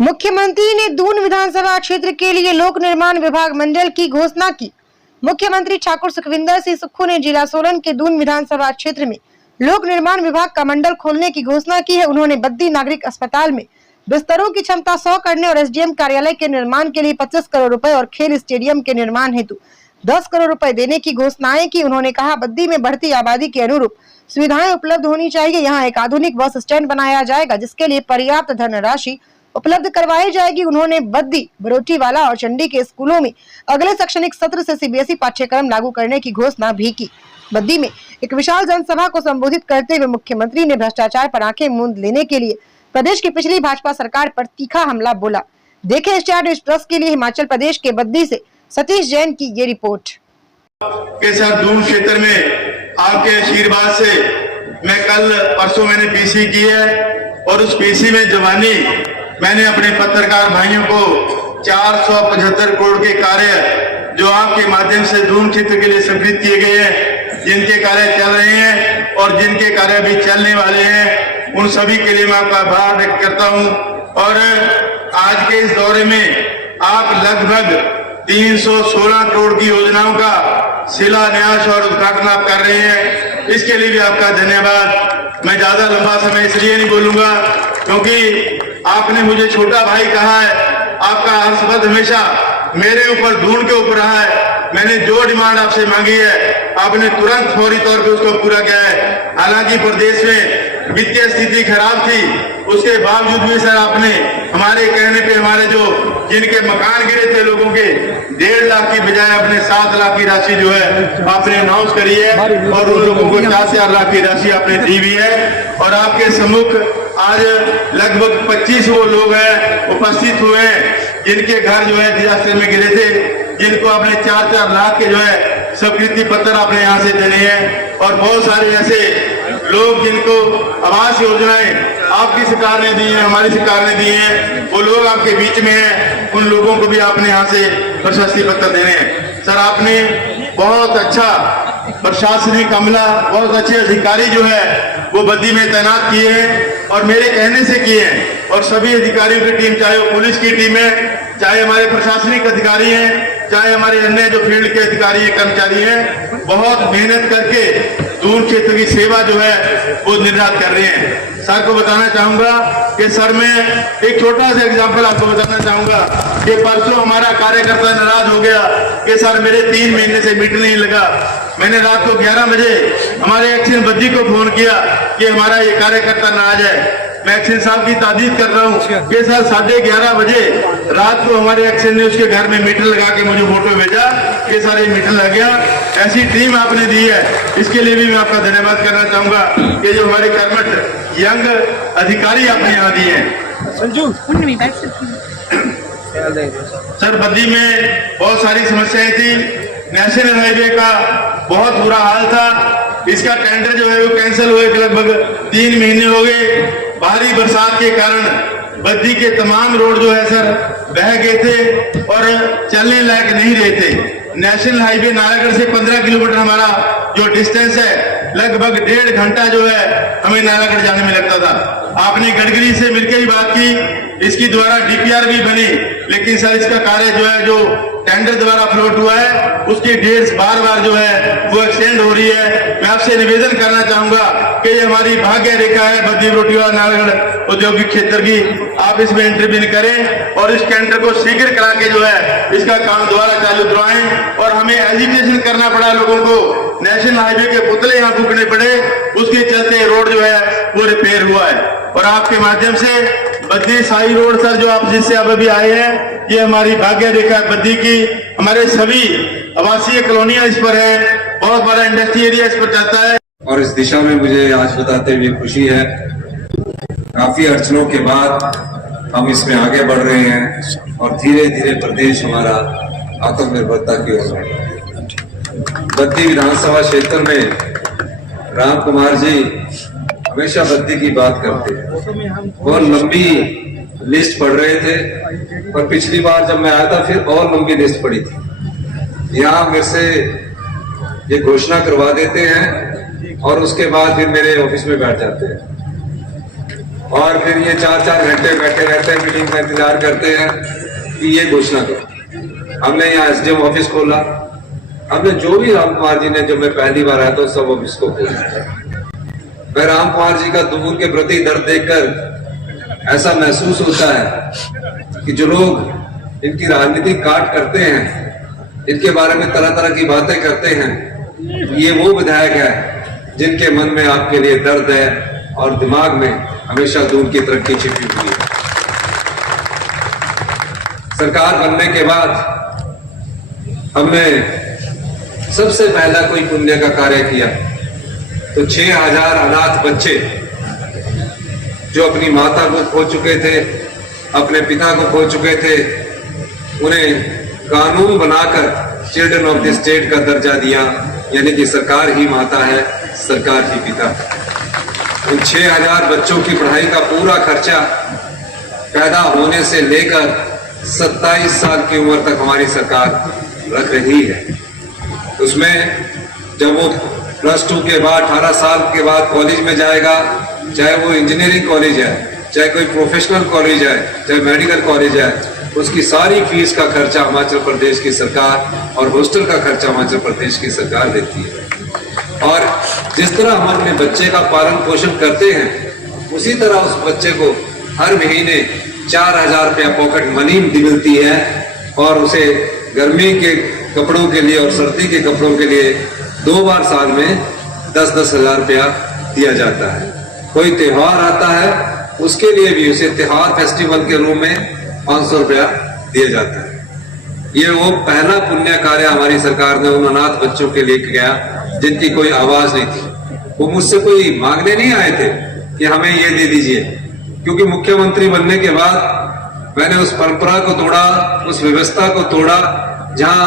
मुख्यमंत्री ने दून विधानसभा क्षेत्र के लिए लोक निर्माण विभाग मंडल की घोषणा की। मुख्यमंत्री ठाकुर सुखविंदर सिंह सुक्खू ने जिला सोलन के दून विधानसभा क्षेत्र में लोक निर्माण विभाग का मंडल खोलने की घोषणा की है। उन्होंने बद्दी नागरिक अस्पताल में बिस्तरों की क्षमता 100 करने और एसडीएम कार्यालय के निर्माण के लिए 25 करोड़ रुपए और खेल स्टेडियम के निर्माण हेतु 10 करोड़ रुपए देने की घोषणाएं की। उन्होंने कहा, बद्दी में बढ़ती आबादी के अनुरूप सुविधाएं उपलब्ध होनी चाहिए। यहाँ एक आधुनिक बस स्टैंड बनाया जाएगा, जिसके लिए पर्याप्त धनराशि उपलब्ध करवाई जाएगी। उन्होंने बद्दी, बरोटीवाला और चंडी के स्कूलों में अगले शैक्षणिक सत्र से सीबीएसई पाठ्यक्रम लागू करने की घोषणा भी की। बद्दी में एक विशाल जनसभा को संबोधित करते हुए मुख्यमंत्री ने भ्रष्टाचार पर आंखें मूंद लेने के लिए प्रदेश की पिछली भाजपा सरकार पर तीखा हमला बोला। देखें स्टार न्यूज़ प्लस के लिए हिमाचल प्रदेश के बद्दी से सतीश जैन की ये रिपोर्ट। के साथ दून क्षेत्र में आपके आशीर्वाद से मैं कल परसों मैंने पीसी की है और उस पीसी में जवानी मैंने अपने पत्रकार भाइयों को 475 करोड़ के कार्य जो आपके माध्यम से दून क्षेत्र के लिए स्वीकृत किए गए हैं, जिनके कार्य चल रहे हैं और जिनके कार्य भी चलने वाले हैं, उन सभी के लिए मैं आपका आभार व्यक्त करता हूं। और आज के इस दौरे में आप लगभग 316 करोड़ की योजनाओं का शिलान्यास और उद्घाटन आप कर रहे हैं, इसके लिए भी आपका धन्यवाद। मैं ज्यादा लंबा समय इसलिए नहीं बोलूंगा क्योंकि आपने मुझे छोटा भाई कहा है। आपका हर्षपद हमेशा मेरे ऊपर, दून के ऊपर रहा है। मैंने जो डिमांड आपसे मांगी है आपने तुरंत फौरी तौर पे उसको पूरा किया है। हालांकि प्रदेश में वित्तीय स्थिति खराब थी, उसके बावजूद भी सर आपने हमारे कहने पे हमारे जो जिनके मकान गिरे थे लोगों के 1.5 लाख की बजाय आपने 7 लाख की राशि जो है आपने अनाउंस करी है और उन लोगों को 4 लाख की राशि आपने दी भी है। और आपके सम्मुख आज लगभग 25 वो लोग हैं उपस्थित हुए हैं जिनके घर जो है डिजास्टर में गिरे थे, जिनको आपने 4 लाख के जो है स्वीकृति पत्र आपने यहाँ से देने हैं। और बहुत सारे ऐसे लोग जिनको आवास योजनाएं आपकी सरकार ने दी है, हमारी सरकार ने दी है, वो लोग आपके बीच में हैं, उन लोगों को भी आपने यहाँ से प्रशस्ति पत्र देने हैं। सर आपने बहुत अच्छा प्रशासनिक अमला, बहुत अच्छे अधिकारी जो है वो बद्दी में तैनात किए हैं और मेरे कहने से किए हैं। और सभी अधिकारियों की टीम, चाहे वो पुलिस की टीम है, चाहे हमारे प्रशासनिक अधिकारी हैं, चाहे हमारे अन्य जो फील्ड के अधिकारी हैं, कर्मचारी हैं, बहुत मेहनत करके दून क्षेत्र की सेवा जो है वो निर्धारित कर रहे हैं। सर को बताना चाहूंगा कि सर मैं एक छोटा सा एग्जांपल आपको बताना चाहूंगा कि परसों हमारा कार्यकर्ता नाराज हो गया कि सर मेरे 3 महीने से मीटर नहीं लगा। मैंने रात को 11 बजे हमारे एक्शन बद्दी को फोन किया कि हमारा ये कार्यकर्ता नाराज है। मैं एक्शन साहब की तारीफ कर रहा हूँ कि सर 11:30 बजे रात को हमारे एक्शन ने उसके घर में मीटर लगा के मुझे फोटो भेजा कि सर ये मीटर लग गया। ऐसी टीम आपने दी है, इसके लिए भी मैं आपका धन्यवाद करना चाहूंगा कि जो हमारे कर्मठ यंग अधिकारी आपने यहाँ दिए हैं। सर बद्दी में बहुत सारी समस्याएं थी। नेशनल हाईवे का बहुत बुरा हाल था, इसका टेंडर जो है वो कैंसिल हुए लगभग 3 महीने हो गए। भारी बरसात के कारण बद्दी के तमाम रोड जो है सर बह गए थे और चलने लायक नहीं रहे थे। नेशनल हाईवे नालागढ़ से 15 किलोमीटर हमारा जो डिस्टेंस है, लगभग 1.5 घंटा जो है हमें नालागढ़ जाने में लगता था। आपने गडकरी से मिलकर ही बात की, इसकी द्वारा डीपीआर भी बनी, लेकिन सर इसका कार्य जो है जो टेंडर द्वारा फ्लोट हुआ है उसकी डेट्स बार जो है वो एक्सटेंड हो रही है। मैं आपसे निवेदन करना चाहूंगा कि ये हमारी भाग्य रेखा है बद्दी बरोटीवाला नालागढ़ औद्योगिक क्षेत्र की, आप इसमें इंटरव्यू करें और इस टेंडर को शीघ्र करा के जो है इसका काम दोबारा चालू करवाएं। और हमें एजुकेशन करना पड़ा लोगों को, नेशनल हाईवे के पुतले यहाँ फूकने पड़े, उसके चलते रोड जो है वो रिपेयर हुआ है। और आपके माध्यम से बद्दी साई रोड सर जो आप जिससे अब अभी आए हैं, ये हमारी भाग्य रेखा बद्दी की। हमारे सभी आवासीय कॉलोनियां इस पर है, बहुत बड़ा इंडस्ट्री एरिया इस पर जाता है। और इस दिशा में मुझे आज बताते हुए खुशी है, काफी अड़चनों के बाद हम इसमें आगे बढ़ रहे हैं और धीरे धीरे प्रदेश हमारा आत्मनिर्भरता की ओर बढ़ रहा है। बद्दी विधानसभा क्षेत्र में राम कुमार जी हमेशा बद्दी की बात करते हैं, बहुत लंबी लिस्ट पढ़ रहे थे, पर पिछली बार जब मैं आया था फिर और लंबी लिस्ट पड़ी थी। यहाँ मेरे से ये घोषणा करवा देते हैं और उसके बाद फिर मेरे ऑफिस में बैठ जाते हैं। और फिर ये 4-4 घंटे बैठे रहते हैं, मीटिंग का इंतजार करते हैं कि ये घोषणा करो। हमने यहाँ एसडीएम ऑफिस खोला, हमने जो भी राम कुमार जी ने, जब मैं पहली बार आया तो सब ऑफिस को खोला। मैं राम कुमार जी का दूर के प्रति दर्द देखकर ऐसा महसूस होता है कि जो लोग इनकी राजनीति काट करते हैं, इनके बारे में तरह तरह की बातें करते हैं, ये वो विधायक है जिनके मन में आपके लिए दर्द है और दिमाग में हमेशा दूर की तरक्की छिपी हुई है। सरकार बनने के बाद हमने सबसे पहला कोई पुण्य का कार्य किया तो 6000 अनाथ बच्चे जो अपनी माता को खो चुके थे, अपने पिता को खो चुके थे, उन्हें कानून बनाकर चिल्ड्रन ऑफ द स्टेट का दर्जा दिया, यानी कि सरकार ही माता है, सरकार ही पिता। उन 6000 बच्चों की पढ़ाई का पूरा खर्चा पैदा होने से लेकर 27 साल की उम्र तक हमारी सरकार रख रही है। उसमें जब वो +2 के बाद 18 साल के बाद कॉलेज में जाएगा, चाहे वो इंजीनियरिंग कॉलेज है, चाहे कोई प्रोफेशनल कॉलेज है, चाहे मेडिकल कॉलेज है, उसकी सारी फीस का खर्चा हिमाचल प्रदेश की सरकार और हॉस्टल का खर्चा हिमाचल प्रदेश की सरकार देती है। और जिस तरह हम अपने बच्चे का पालन पोषण करते हैं, उसी तरह उस बच्चे को हर महीने 4000 रुपया पॉकेट मनी मिलती है और उसे गर्मी के कपड़ों के लिए और सर्दी के कपड़ों के लिए 2 बार साल में 10-10 हजार रुपया दिया जाता है। कोई त्योहार आता है उसके लिए भी उसे त्योहार फेस्टिवल के रूप में 500 रुपया दिया जाता है। ये वो पहला पुण्य कार्य हमारी सरकार ने उन अनाथ बच्चों के लिए किया जिनकी कोई आवाज नहीं थी। वो मुझसे कोई मांगने नहीं आए थे कि हमें ये दे दीजिए, क्योंकि मुख्यमंत्री बनने के बाद मैंने उस परंपरा को तोड़ा, उस व्यवस्था को तोड़ा जहां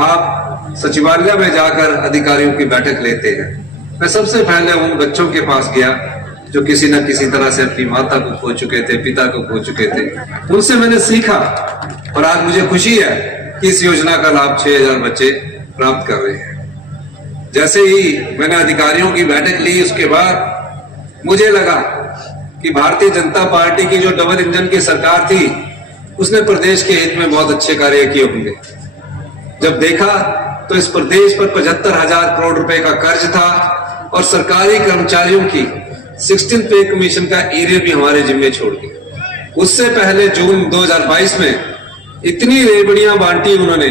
आप सचिवालय में जाकर अधिकारियों की बैठक लेते हैं। मैं सबसे पहले उन बच्चों के पास गया जो किसी न किसी तरह से अपनी माता को खो चुके थे, पिता को खो चुके थे। उनसे मैंने सीखा और आज मुझे खुशी है कि इस योजना का लाभ 6000 बच्चे प्राप्त कर रहे हैं। जैसे ही मैंने अधिकारियों की बैठक ली, उसके बाद मुझे लगा कि भारतीय जनता पार्टी की जो डबल इंजन की सरकार थी, उसने प्रदेश के हित में बहुत अच्छे कार्य किए होंगे। जब देखा तो इस प्रदेश पर 75,000 करोड़ रुपए का कर्ज था और सरकारी कर्मचारियों की 16th पे कमीशन का एरिया भी हमारे जिम्मे छोड़ दिया। उससे पहले जून 2022 में इतनी रेबड़ियां बांटी उन्होंने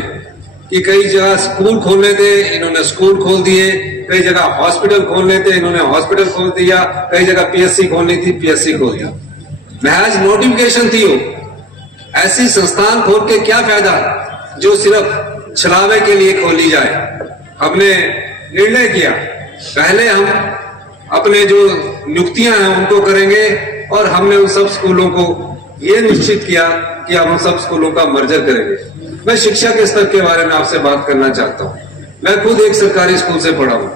कि कई जगह स्कूल खोलने थे, इन्होंने स्कूल खोल दिए, कई जगह हॉस्पिटल खोलने थे, इन्होंने हॉस्पिटल खोल दिया, कई जगह पीएससी खोलनी थी, पीएससी खोल दिया। महज नोटिफिकेशन थी वो। ऐसी संस्थान खोल के क्या फायदा जो सिर्फ छलावे के लिए खोली जाए। हमने निर्णय किया पहले हम अपने जो नियुक्तियां हैं उनको करेंगे और हमने उन सब स्कूलों को ये निश्चित किया कि हम सब स्कूलों का मर्जर करेंगे। मैं शिक्षा के स्तर के बारे में आपसे बात करना चाहता हूँ। मैं खुद एक सरकारी स्कूल से पढ़ा हूँ।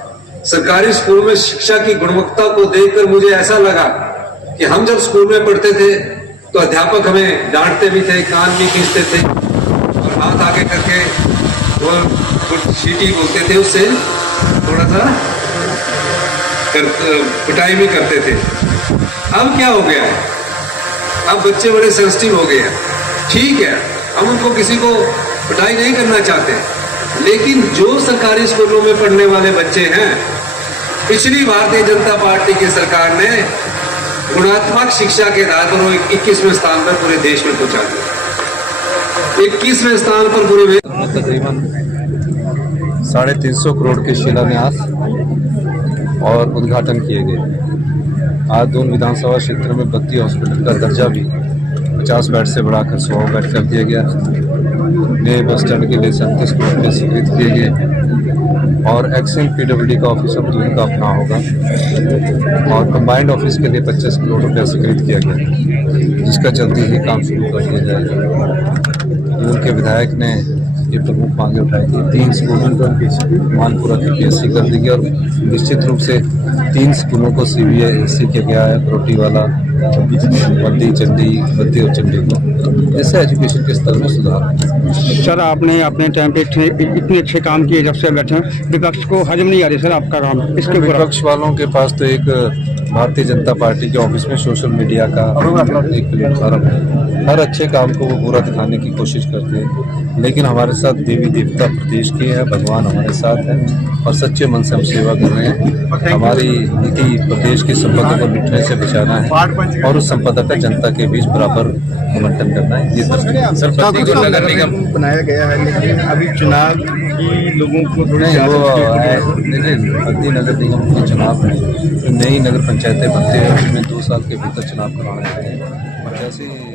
सरकारी स्कूल में शिक्षा की गुणवत्ता को देखकर मुझे ऐसा लगा कि हम जब स्कूल में पढ़ते थे तो अध्यापक हमें डांटते भी थे, कान भी खींचते थे और हाथ आगे करके कुछ सीटी बोलते थे, उससे थोड़ा सा पिटाई भी करते थे। अब क्या हो गया है? अब बच्चे बड़े सेंसिटिव हो गए हैं। ठीक है, हम उनको किसी को पिटाई नहीं करना चाहते, लेकिन जो सरकारी स्कूलों में पढ़ने वाले बच्चे हैं, पिछली भारतीय जनता पार्टी की सरकार ने गुणात्मक शिक्षा के आधार पर 21वें स्थान पर पूरे देश में पहुंचा दिया। 21वें स्थान पर पूरे तकरीबन 350 करोड़ के शिलान्यास और उद्घाटन किए गए। आज दून विधानसभा क्षेत्र में 32 हॉस्पिटल का दर्जा भी 50 बेड से बढ़ाकर 100 बेड कर दिया गया। नए बस स्टैंड के लिए 37 करोड़ रुपये स्वीकृत किए गए और एक्सिम पीडब्ल्यूडी का ऑफिस अब दून का अपना होगा और कंबाइंड ऑफिस के लिए 25 करोड़ रुपया स्वीकृत किया गया, जिसका जल्दी ही काम शुरू कर दिया जाएगा। दून के विधायक ने ये प्रमुख मांगे उठाई थी। 3 स्कूलों को मानपुरा की PSC कर दी गई और निश्चित रूप से 3 स्कूलों को CBSE किया गया है, रोटीवाला, बद्दी चंडी, बद्दी और चंडी को, जिससे एजुकेशन के स्तर में सुधार हो। सर आपने अपने टाइम पे इतने अच्छे काम किए, जब से बैठे हैं विपक्ष को हजम नहीं आ रही सर आपका काम, इसके ऊपर विपक्ष वालों के पास तो एक भारतीय जनता पार्टी के ऑफिस में सोशल मीडिया का एक प्लेटफॉर्म है। हर अच्छे काम को वो पूरा दिखाने की कोशिश करते हैं, लेकिन हमारे साथ देवी देवता प्रदेश के हैं, भगवान हमारे साथ हैं और सच्चे मन से हम सेवा कर रहे हैं। हमारी नीति प्रदेश की संपदा को लूटने से बचाना है और उस संपदा का जनता के बीच बराबर आवंटन करना है। ये सर बद्दी को नगर निगम बनाया गया है, लेकिन अभी चुनाव की लोगों को थोड़ी नहीं, वो लेकिन बद्दी नगर निगम के चुनाव में नई नगर पंचायतें बनते हैं, उसमें 2 साल के भीतर चुनाव कराना चाहिए और जैसे